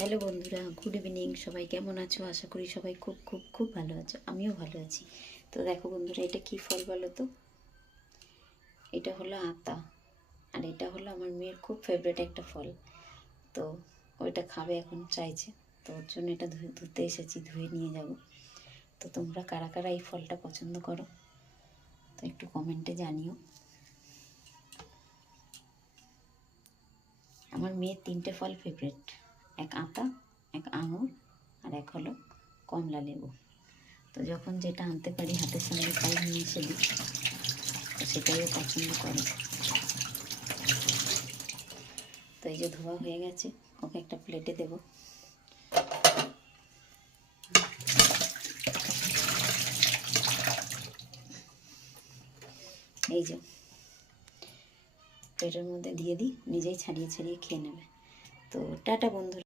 Hello বন্ধুরা, good evening. সবাই কেমন আছো? আশা করি সবাই খুব খুব খুব ভালো আছো। আমিও ভালো আছি। তো দেখো বন্ধুরা, এটা কি ফল বলো তো? এটা হলো আতা। আর এটা হলো আমার মেয়ের খুব ফেভারিট একটা ফল। তো ওইটা খাবে এখন চাইছে। তো ওর জন্য এটা ধুতে এসেছি, ধুয়ে নিয়ে যাব। তো তোমরা কারা কারা এই ফলটা পছন্দ করো তো একটু কমেন্টে জানিও। আমার মেয়ের 3টে ফল ফেভারিট, এক আতা, এক আঙুর, আর এক হলো কমলা লেবু। তো যখন যেটা আনতে পারি হাতের সামনে তাই নিয়ে এসে দিই, তো সেটাইও পছন্দ করে। তো এই যে ধোয়া হয়ে গেছে, ওকে একটা প্লেটে দেব। এই যে প্লেটের মধ্যে দিয়ে দিই, নিজেই ছাড়িয়ে ছাড়িয়ে খেয়ে নেবে। তো টাটা বন্ধুরা।